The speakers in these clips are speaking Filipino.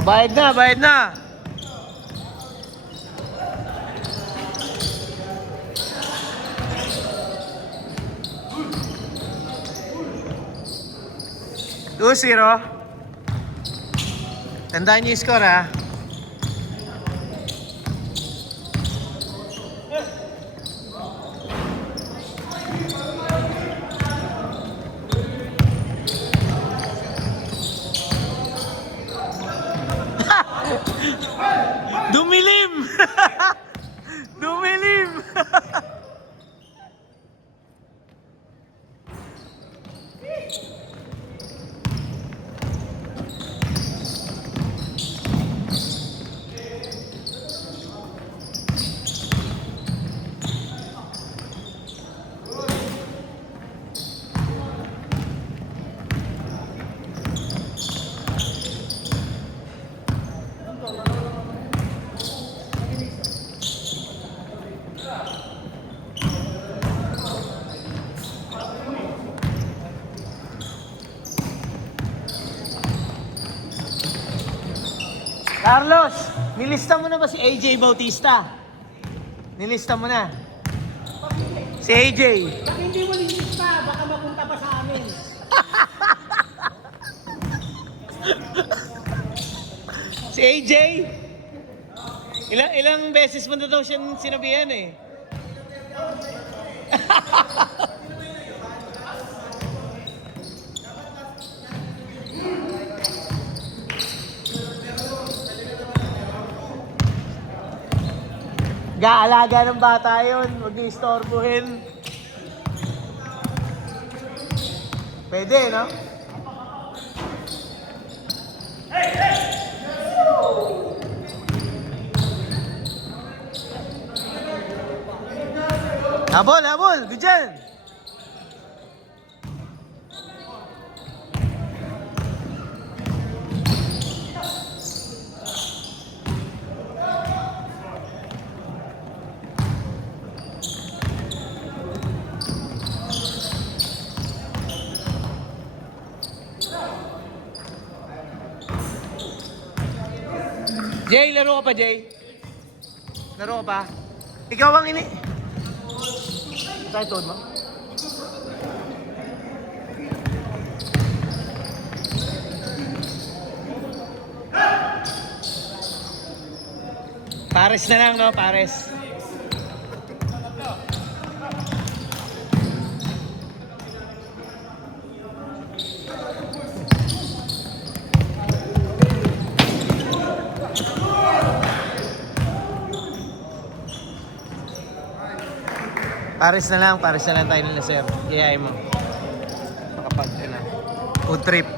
O, bayad na, bayad na. Two, 0. Tandaan niyo yung score, ha? Dumilim! Dumilim! Carlos, nilista mo na ba si AJ Bautista? Nilista mo na? Si AJ. Pag hindi mo nilista, baka mapunta pa sa amin. Si AJ? Ilang beses mo na daw siya sinabihan eh. Gaalaga ng bata yun, huwag niyo istorbohin. Pwede, no? Habol, habol! Good dyan! Jay, laro ka pa, Jay? Laro ka pa? Ikaw ang ini... Tayo tuod mo? Pares na lang, no? Pares. Pares na lang tayo nila, sir. Iyayin mo. Makapag, food trip.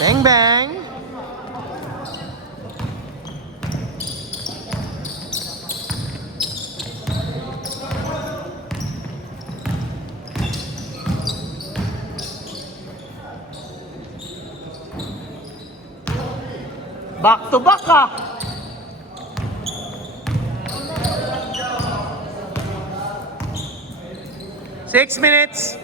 Bang, bang! Back to back ka. Six minutes.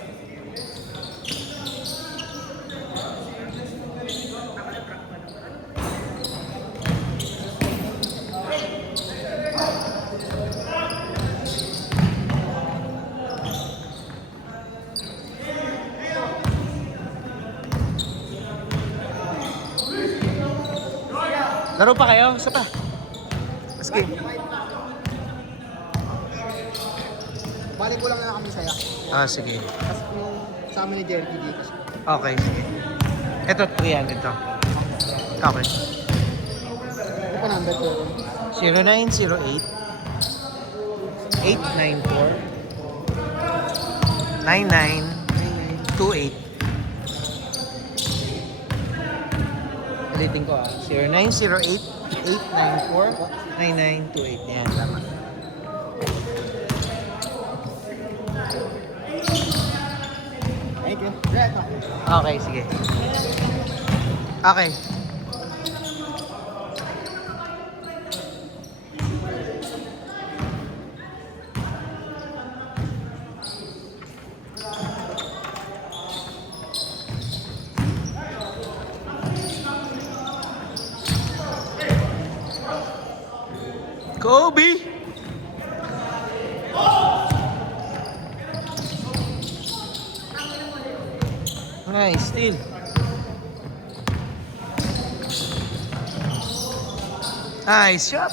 Laro pa kayo? Isa pa. Let's game. Balik ko lang na kami saya. Ah, sige. Tapos yung sa amin ni Jerry dito. Okay, sige. Ito, yan, ito. Okay. Ano pa number ko? 0908 894 9928. Ulitin ko 0908-894-9928. Yan, tama. Okay, sige. Okay. Kobe! Nice, steal. Nice shot.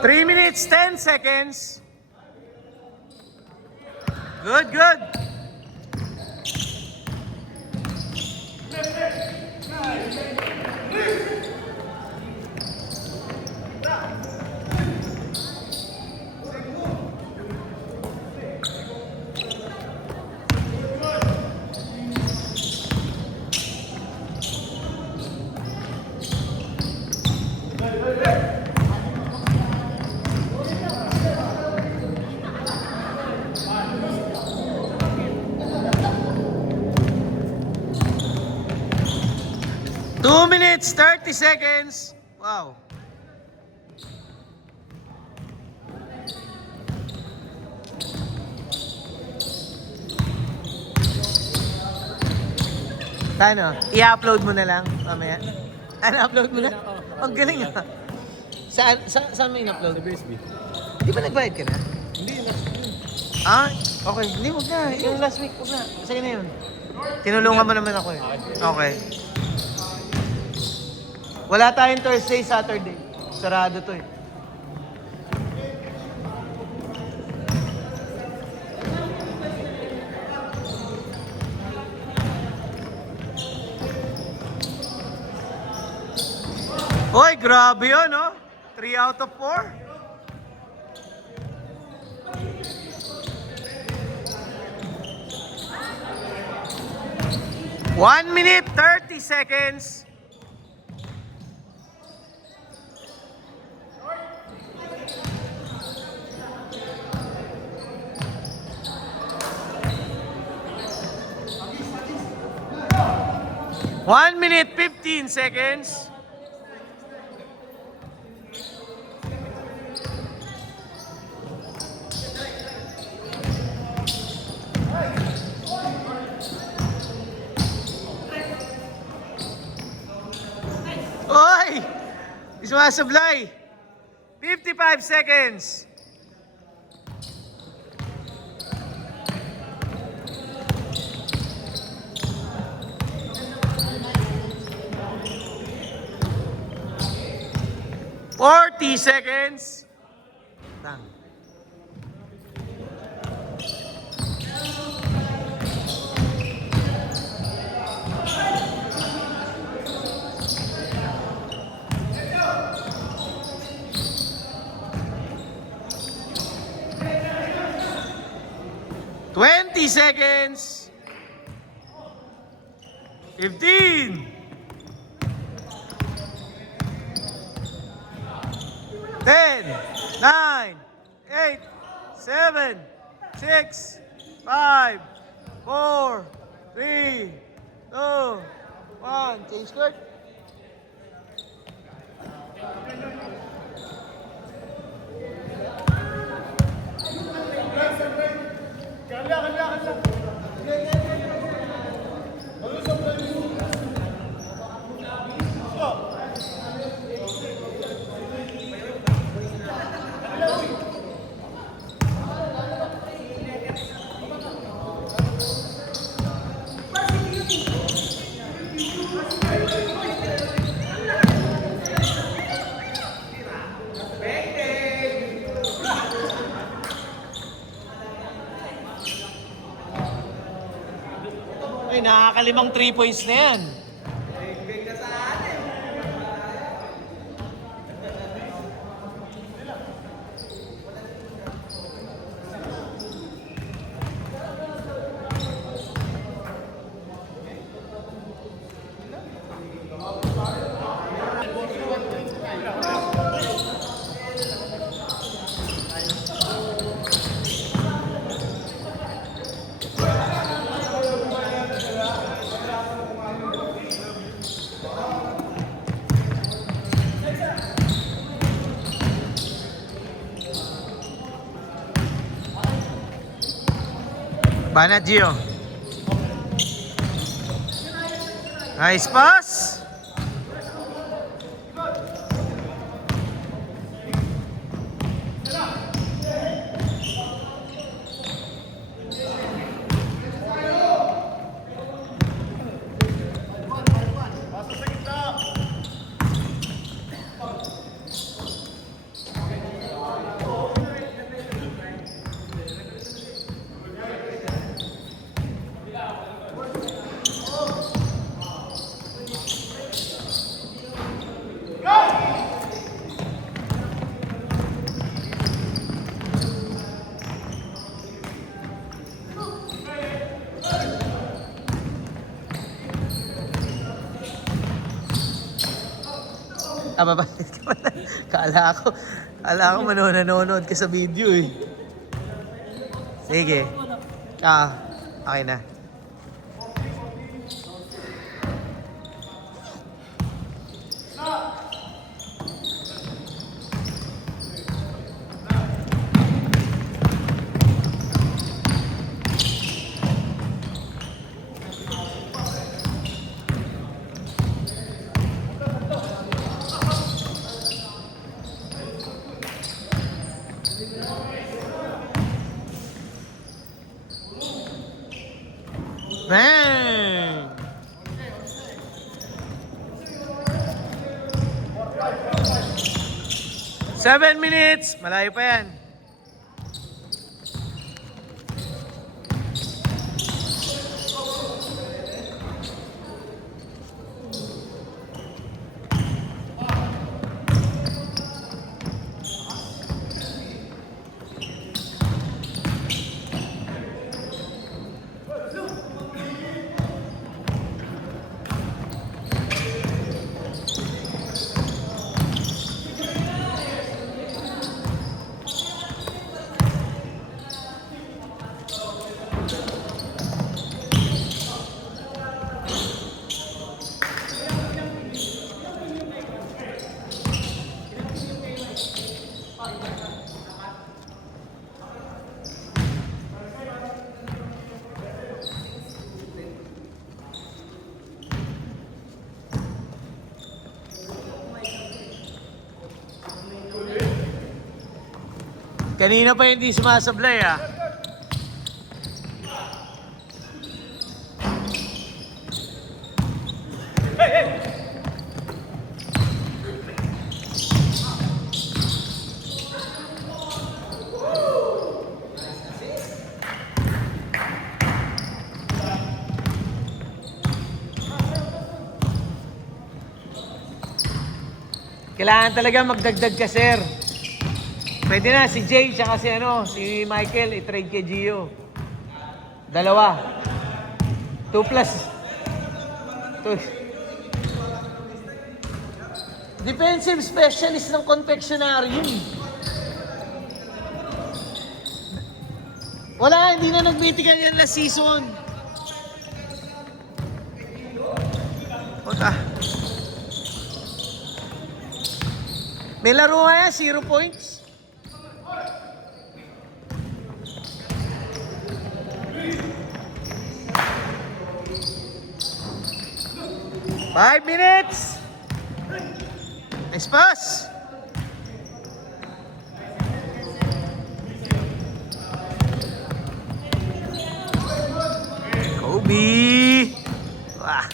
Three minutes, 10 seconds. Good, good. Two minutes, 30 seconds. Wow. Ano? I-upload mo na lang mamaya. Ano, upload mo na? Ang galing ah. Saan mo in-upload? Sa BSB. Di ba nagbayad ka na? Hindi, last week. Ah, okay. Hindi, wag na. Yung last week, wag na. Sige na yun. Tinulungan mo naman ako eh. Okay. Wala tayong Thursday, Saturday. Sarado to eh. Hoy, grabe yun, no? 3 out of 4. One minute, 30 seconds. One minute, 15 seconds. Oy! Sumasablay. 55 seconds. Forty seconds. Tang. Twenty seconds. 15. 10, 9, 8, 7, 6, 5, 4, 3, 2, 1. Change court. Ay, nakakalimang 3 points na yan. Banat Gio. Nice pass. Babalik ka pala. Kala ko nanonood ka sa video eh. Sige. Okay na. Man! Seven minutes! Malayo pa yan. Kanina pa hindi sumasablay ah. Kailangan talaga magdagdag ka, sir. Pwede na, si Jay, tsaka si Michael, i-trade kay Gio. Dalawa. 2 plus. 2. Defensive specialist ng confectionery yun. Wala, hindi na nag-medical yan last season. Puta. May laro nga yan, 0 points. 5 minutes. Nice pass. Kobe. Wah.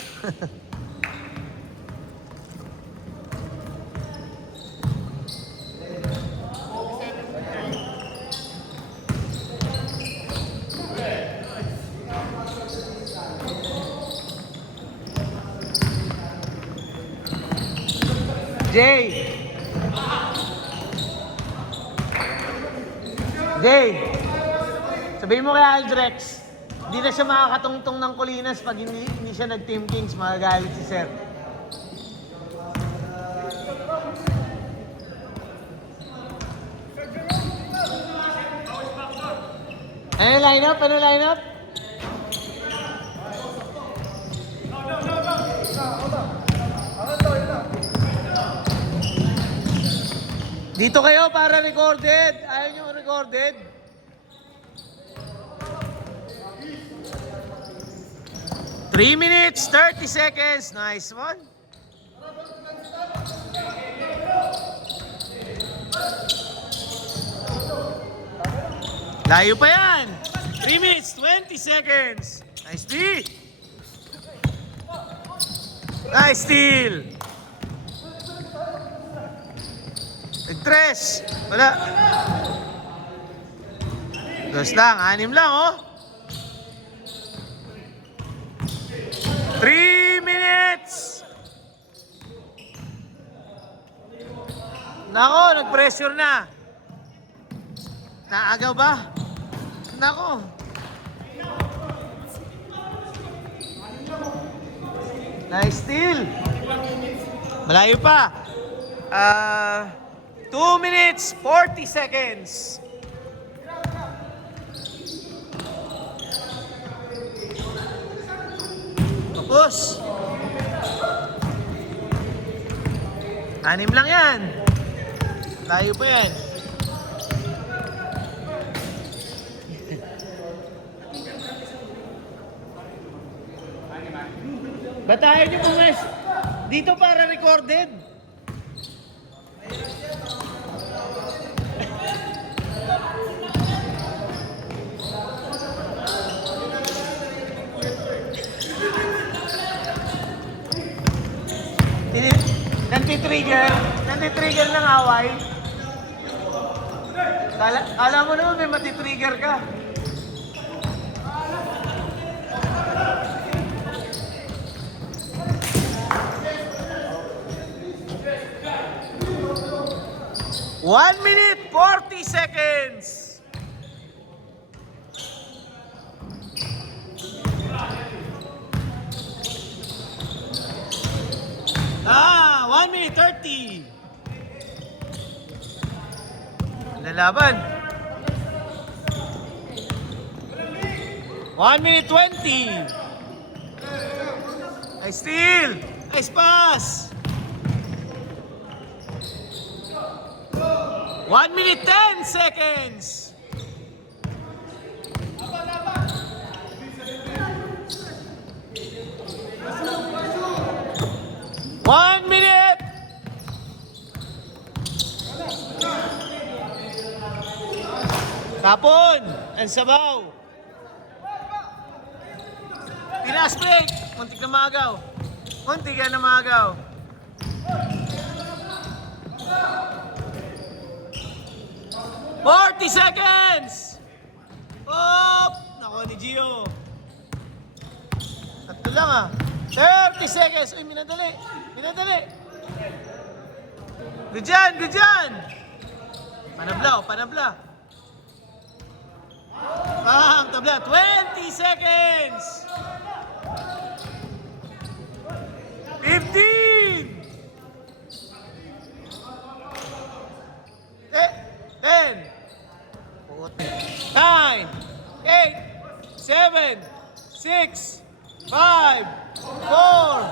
Jay. Jay. Sabihin mo kay Aldrex, hindi na siya makakatungtong ng Colinas pag hindi siya nag-Team Kings, magagalit si Sir. Ano lineup? Ano lineup? Dito kayo para recorded. Ayaw nyo recorded? Three minutes, 30 seconds. Nice one. Layo pa yan. 3 minutes, 20 seconds. Nice D. Nice steal. Nag-tres. Wala. Dos lang. 6 lang, oh. 3 minutes. Nako, nag-pressure na. Naagaw ba? Nako. Nice steal. Malayo pa. 2 minutes, 40 seconds. Tapos. 6 lang yan. Layo pa yan. Batayan nyo kung dito para recorded. Nanti-trigger ng away. Kala mo naman may matitrigger ka. One minute, 40 seconds. Ah, 1 minute 30. Lalaban. 1 minute 20. Nice steal. Nice pass. 1 minute 10 seconds. One minute. Tapon. Ang sabaw. Pinas break. Muntik na magaw. Muntik na magaw. Forty seconds! Op! Nako ni Gio. Tatlo lang ah. 30 seconds. Uy, minadali. Minadali. Good dyan, good dyan. Panabla, panabla. Bang, tabla. 20 seconds. 15. 10. 9, 8, 7, 6, 5, 4,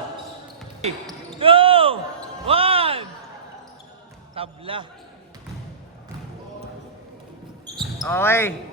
3, 2, 1. Tabla. Okay.